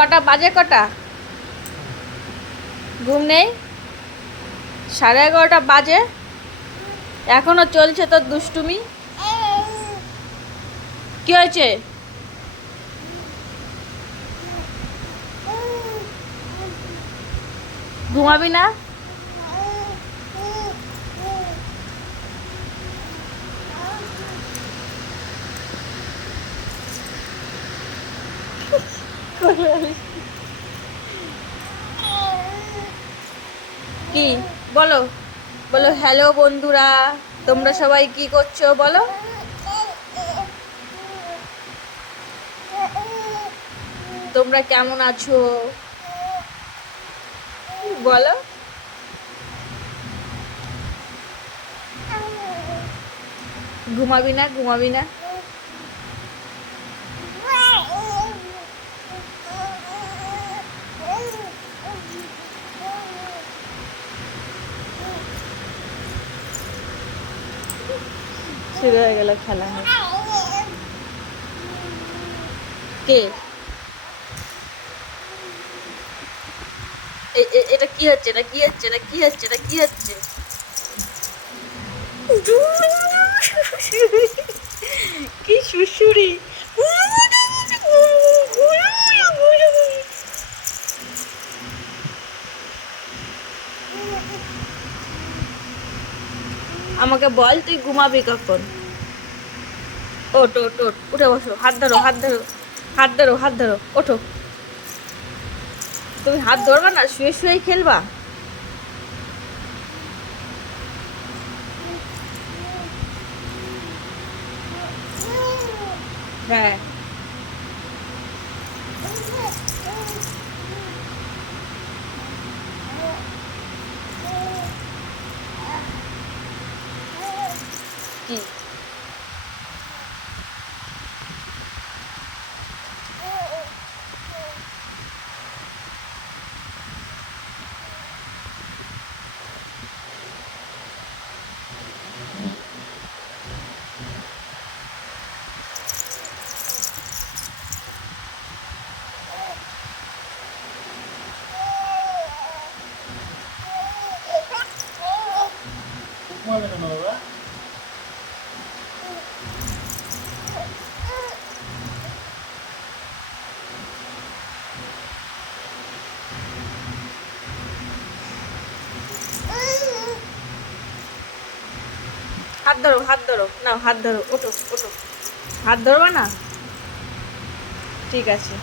কটা বাজে? কটা ঘুম নেই? 11:30 বাজে, এখনো চলছে তোর দুষ্টুমি। কি হয়েছে? ঘুমাবি না? কি বলো? বলো হ্যালো বন্ধুরা, তোমরা সবাই কি করছো বলো? তোমরা কেমন আছো বলো? ঘুমাবি না? ঘুমাবি না? শুরু হয়ে গেল খেলা। কে? এটা কি হচ্ছে? এটা কি হচ্ছে? এটা কি হচ্ছে? এটা কি হচ্ছে? কি সুসুরি! আমাকে বল তুই ঘুমাবি কখন? ওঠ ওঠ ওঠ, উঠে বসো, হাত ধরো, হাত ধরো, হাত ধরো, হাত ধরো, ওঠো। তুমি হাত ধরবা না, শুয়ে শুয়েই খেলবা? হ্যাঁ। কি? ঘুমাবে কেন বাবা? হাত ধরো, হাত ধরো, নাও হাত ধরো, ওঠো ওঠো। হাত ধরবা না? ঠিক আছে।